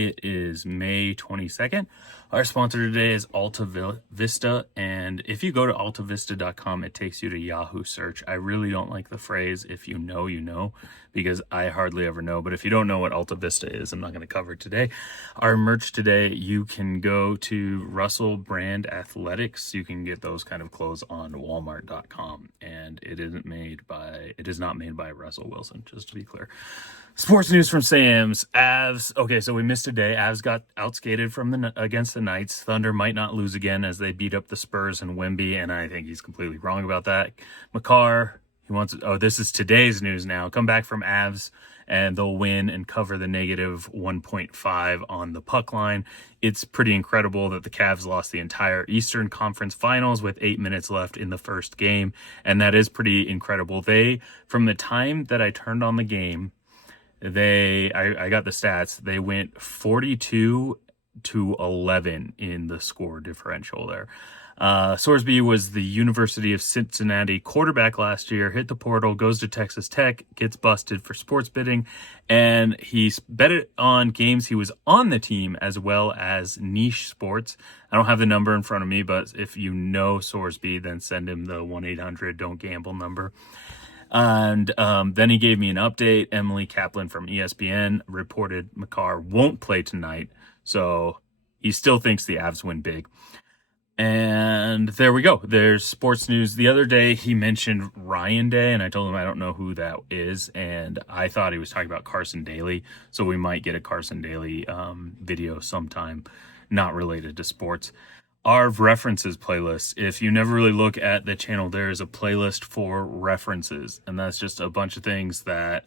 It is May 22nd. Our sponsor today is Alta Vista, and if you go to altavista.com, it takes you to Yahoo search. I really don't like the phrase, if you know, you know, because I hardly ever know. But if you don't know what Alta Vista is, I'm not going to cover it today. Our merch today, you can go to Russell Brand Athletics. You can get those kind of clothes on walmart.com, and it is not made by Russell Wilson, just to be clear. Sports news from Sam's. Avs. Okay, so we missed a day. Avs got outskated against the Knights. Thunder might not lose again as they beat up the Spurs and Wemby, and I think he's completely wrong about that. Makar, this is today's news now. Come back from Avs, and they'll win and cover the negative 1.5 on the puck line. It's pretty incredible that the Cavs lost the entire Eastern Conference Finals with 8 minutes left in the first game, and that is pretty incredible. From the time that I turned on the game, I got the stats. They went 42-11 in the score differential there. Sorsby was the University of Cincinnati quarterback last year, hit the portal, goes to Texas Tech, gets busted for sports betting, and he's bet it on games he was on the team as well as niche sports. I don't have the number in front of me, but if you know Sorsby, then send him the 1-800-DON'T-GAMBLE number. And then he gave me an update. Emily Kaplan from ESPN reported Makar won't play tonight, so he still thinks the Avs win big. And there we go. There's sports news. The other day he mentioned Ryan Day, and I told him I don't know who that is, and I thought he was talking about Carson Daly, so we might get a Carson Daly video sometime, not related to sports. Our references playlist. If you never really look at the channel, there is a playlist for references, and that's just a bunch of things that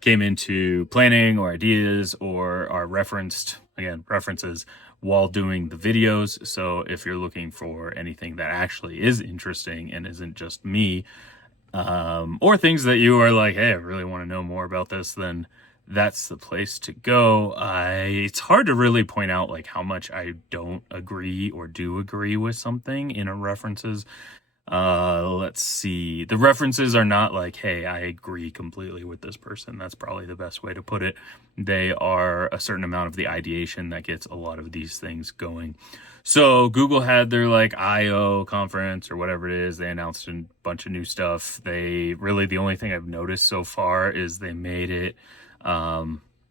came into planning or ideas or are references while doing the videos. So if you're looking for anything that actually is interesting and isn't just me, or things that you are like, hey, I really want to know more about this, then that's the place to go. It's hard to really point out like how much I don't agree or do agree with something in a references. Let's see. The references are not like, hey, I agree completely with this person. That's probably the best way to put it. They are a certain amount of the ideation that gets a lot of these things going. So Google had their like I/O conference or whatever it is. They announced a bunch of new stuff. The only thing I've noticed so far is they made it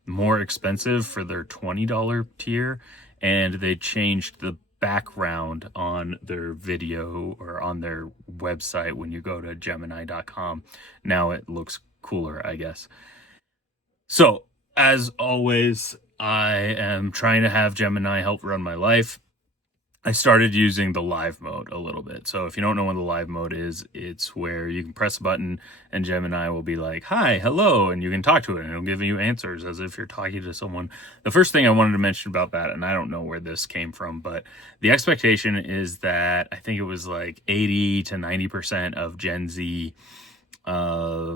more expensive for their $20 tier, and they changed the background on their video or on their website when you go to Gemini.com. Now it looks cooler, I guess. So as always, I am trying to have Gemini help run my life. I started using the live mode a little bit. So if you don't know what the live mode is, it's where you can press a button and Gemini will be like, hi, hello, and you can talk to it and it'll give you answers as if you're talking to someone. The first thing I wanted to mention about that, and I don't know where this came from, but the expectation is that I think it was like 80 to 90% of Gen Z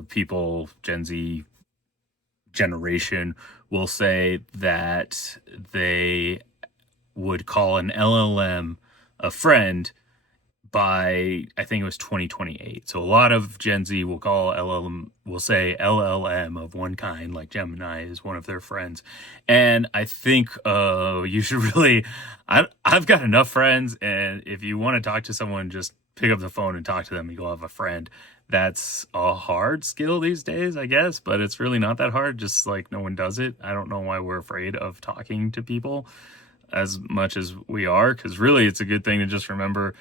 people, Gen Z generation will say that they would call an LLM a friend by, I think it was 2028. So a lot of Gen Z will say LLM of one kind, like Gemini is one of their friends. And I think you should really, I've got enough friends, and if you want to talk to someone, just pick up the phone and talk to them, and you'll have a friend. That's a hard skill these days, I guess, but it's really not that hard, just like no one does it. I don't know why we're afraid of talking to people as much as we are, because really it's a good thing to just remember,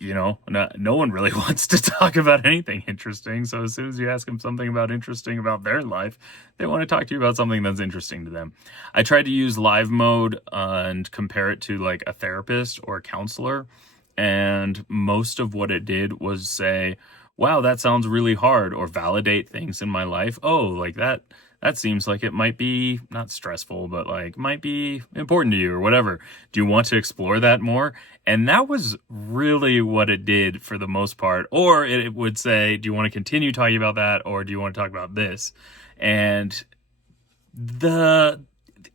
no one really wants to talk about anything interesting. So as soon as you ask them something interesting about their life, they want to talk to you about something that's interesting to them. I tried to use live mode and compare it to like a therapist or a counselor, and most of what it did was say, wow, that sounds really hard, or validate things in my life. Oh, like that seems like it might be not stressful, but like might be important to you or whatever. Do you want to explore that more? And that was really what it did for the most part. Or it would say, do you want to continue talking about that? Or do you want to talk about this? And the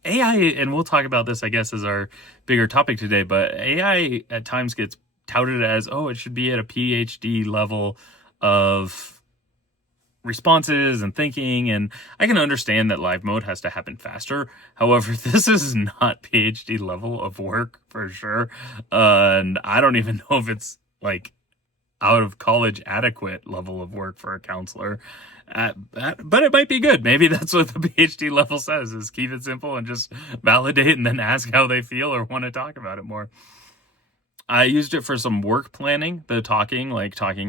AI, and we'll talk about this, I guess, as our bigger topic today, but AI at times gets touted as, it should be at a PhD level of responses and thinking, and I can understand that live mode has to happen faster. However, this is not PhD level of work for sure, and I don't even know if it's like out of college adequate level of work for a counselor. But it might be good. Maybe that's what the PhD level says, is keep it simple and just validate and then ask how they feel or want to talk about it more. I used it for some work planning, the talking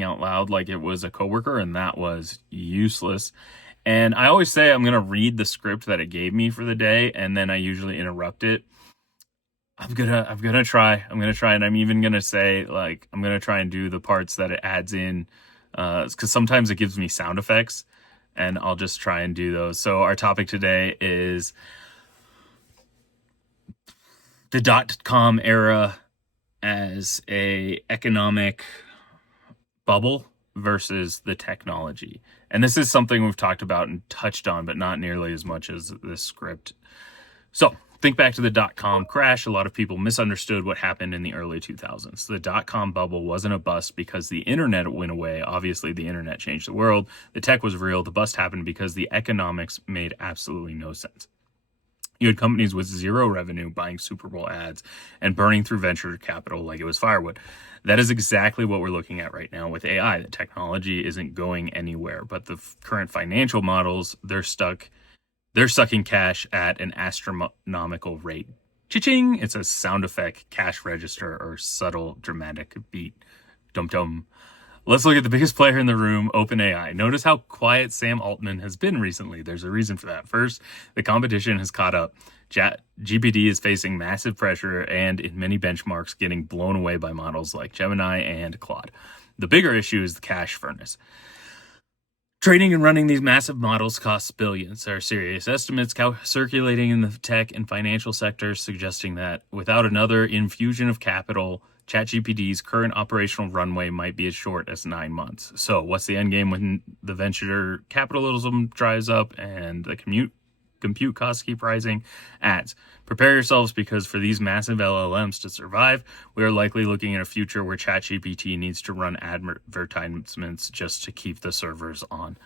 out loud like it was a coworker, and that was useless. And I always say I'm going to read the script that it gave me for the day, and then I usually interrupt it. I'm gonna try, and I'm even gonna say, like, I'm gonna try and do the parts that it adds in, because sometimes it gives me sound effects, and I'll just try and do those. So our topic today is the .com era as a economic bubble versus the technology. And this is something we've talked about and touched on, but not nearly as much as this script. So think back to the .com crash. A lot of people misunderstood what happened in the early 2000s. The .com bubble wasn't a bust because the internet went away. Obviously, the internet changed the world. The tech was real. The bust happened because the economics made absolutely no sense. You had companies with zero revenue buying Super Bowl ads and burning through venture capital like it was firewood. That is exactly what we're looking at right now with AI. The technology isn't going anywhere, but the current financial models, they're sucking cash at an astronomical rate. Cha-ching! It's a sound effect, cash register, or subtle dramatic beat. Dum-dum. Let's look at the biggest player in the room, OpenAI. Notice how quiet Sam Altman has been recently. There's a reason for that. First, the competition has caught up. GPT is facing massive pressure and, in many benchmarks, getting blown away by models like Gemini and Claude. The bigger issue is the cash furnace. Training and running these massive models costs billions. There are serious estimates circulating in the tech and financial sectors suggesting that without another infusion of capital, ChatGPT's current operational runway might be as short as 9 months. So what's the end game when the venture capitalism dries up and the compute costs keep rising? Ads. Prepare yourselves, because for these massive LLMs to survive, we are likely looking at a future where ChatGPT needs to run advertisements just to keep the servers on.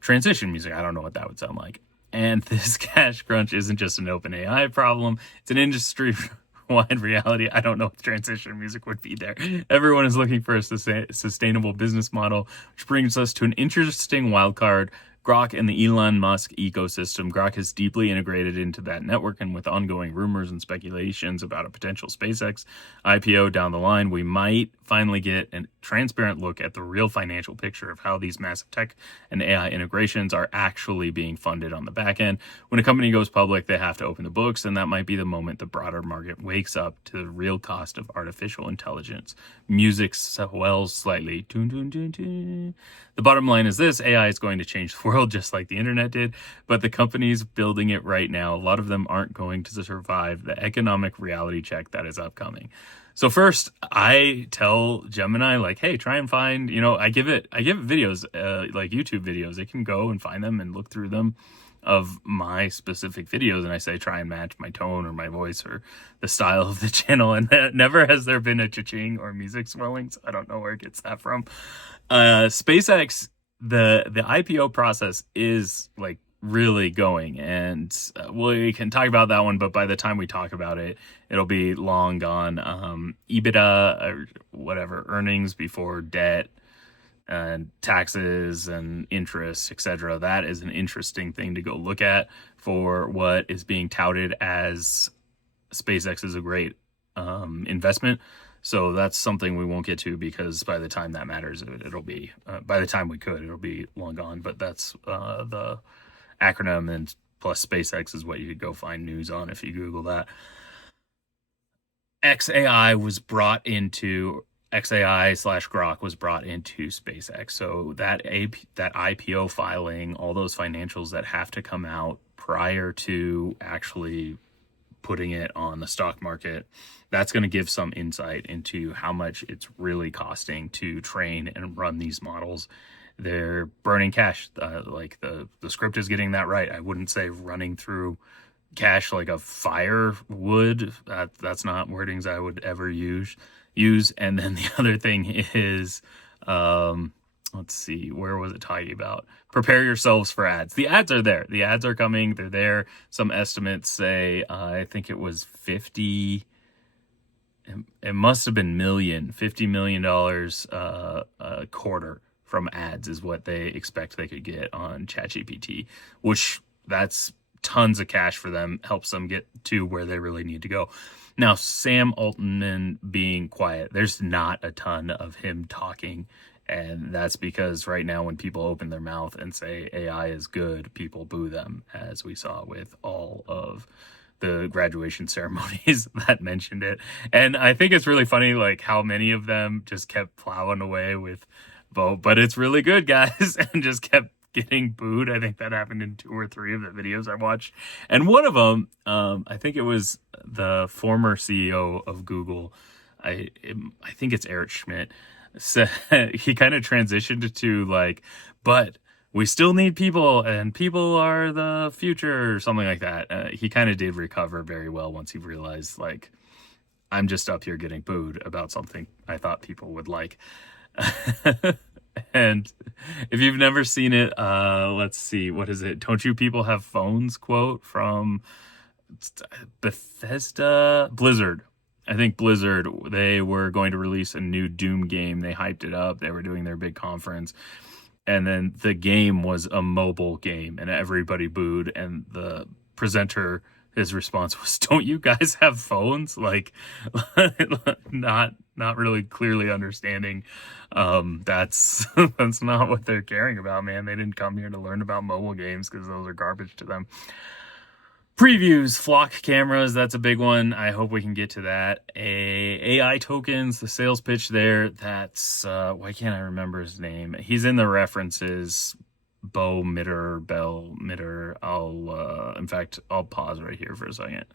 Transition music. I don't know what that would sound like. And this cash crunch isn't just an OpenAI problem. It's an industry-wide reality. I don't know what transition music would be there. Everyone is looking for a sustainable business model, which brings us to an interesting wild card. Grok and the Elon Musk ecosystem. Grok is deeply integrated into that network, and with ongoing rumors and speculations about a potential SpaceX IPO down the line, we might finally get a transparent look at the real financial picture of how these massive tech and AI integrations are actually being funded on the back end. When a company goes public, they have to open the books, and that might be the moment the broader market wakes up to the real cost of artificial intelligence. Music swells slightly. Dun, dun, dun, dun. The bottom line is this: AI is going to change the world just like the internet did, but the companies building it right now, a lot of them aren't going to survive the economic reality check that is upcoming. So first, I tell Gemini, like, hey, try and find, I give it videos, like YouTube videos. It can go and find them and look through them of my specific videos, and I say try and match my tone or my voice or the style of the channel, and never has there been a cha-ching or music swelling, so I don't know where it gets that from. SpaceX, the IPO process is like really going, and we can talk about that one, but by the time we talk about it, it'll be long gone. EBITDA, or whatever, earnings before debt and taxes and interest, etc. That is an interesting thing to go look at for what is being touted as SpaceX is a great investment. So that's something we won't get to, because by the time that matters, it'll be, by the time it'll be long gone. But that's the acronym, and plus SpaceX is what you could go find news on if you Google that. XAI / Grok was brought into SpaceX. So that IPO filing, all those financials that have to come out prior to actually putting it on the stock market, that's going to give some insight into how much it's really costing to train and run these models. They're burning cash. Like the script is getting that right. I wouldn't say running through cash like a fire would. That's not wordings I would ever use. And then the other thing is let's see, where was it talking about? Prepare yourselves for ads. The ads are there. The ads are coming. They're there. Some estimates say, I think it was 50, it must have been $50 million a quarter from ads is what they expect they could get on ChatGPT, which that's tons of cash for them, helps them get to where they really need to go. Now, Sam Altman being quiet, there's not a ton of him talking. And that's because right now when people open their mouth and say AI is good, people boo them, as we saw with all of the graduation ceremonies that mentioned it. And I think it's really funny, like how many of them just kept plowing away with vote, but it's really good, guys, and just kept getting booed. I think that happened in 2 or 3 of the videos I watched. And one of them, I think it was the former CEO of Google. I think it's Eric Schmidt. So he kind of transitioned to like, but we still need people and people are the future or something like that. He kind of did recover very well once he realized, like, I'm just up here getting booed about something I thought people would like. And if you've never seen it, let's see, what is it? Don't you people have phones quote from Blizzard. I think Blizzard, they were going to release a new Doom game. They hyped it up. They were doing their big conference. And then the game was a mobile game and everybody booed. And the presenter, his response was, don't you guys have phones? Like, not really clearly understanding that's not what they're caring about, man. They didn't come here to learn about mobile games because those are garbage to them. Previews, flock cameras, that's a big one. I hope we can get to that. AI tokens, the sales pitch there, that's, why can't I remember his name? He's in the references, Bell Mitter. In fact, I'll pause right here for a second.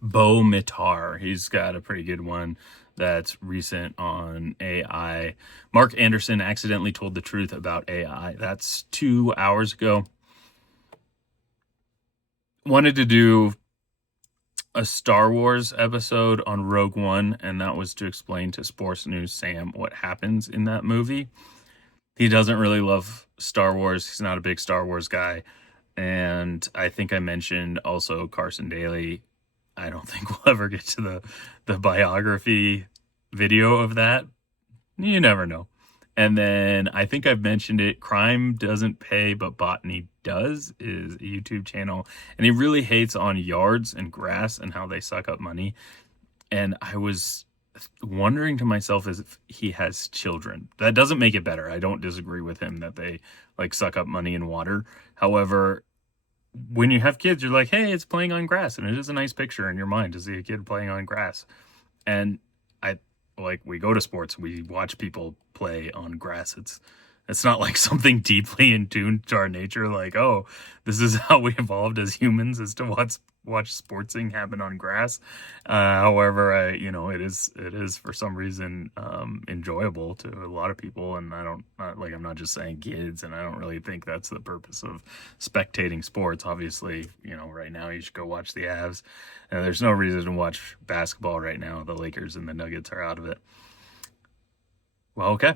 Bo Mitar, he's got a pretty good one that's recent on AI. Mark Anderson accidentally told the truth about AI. That's 2 hours ago. Wanted to do a Star Wars episode on Rogue One, and that was to explain to Sports News Sam what happens in that movie. He doesn't really love Star Wars. He's not a big Star Wars guy. And I think I mentioned also Carson Daly. I don't think we'll ever get to the biography video of that. You never know. And then I think I've mentioned it. Crime Doesn't Pay, but Botany Does is a YouTube channel. And he really hates on yards and grass and how they suck up money. And I was wondering to myself if he has children. That doesn't make it better. I don't disagree with him that they like suck up money in water. However, when you have kids, you're like, hey, it's playing on grass. And it is a nice picture in your mind to see a kid playing on grass. And we go to sports, we watch people play on grass. It's not like something deeply in tune to our nature. Like, oh, this is how we evolved as humans, is to watch sportsing happen on grass. However, it is for some reason enjoyable to a lot of people, and I'm not just saying kids, and I don't really think that's the purpose of spectating sports. Obviously, right now you should go watch the Avs, and there's no reason to watch basketball right now. The Lakers and the Nuggets are out of it. Well, okay.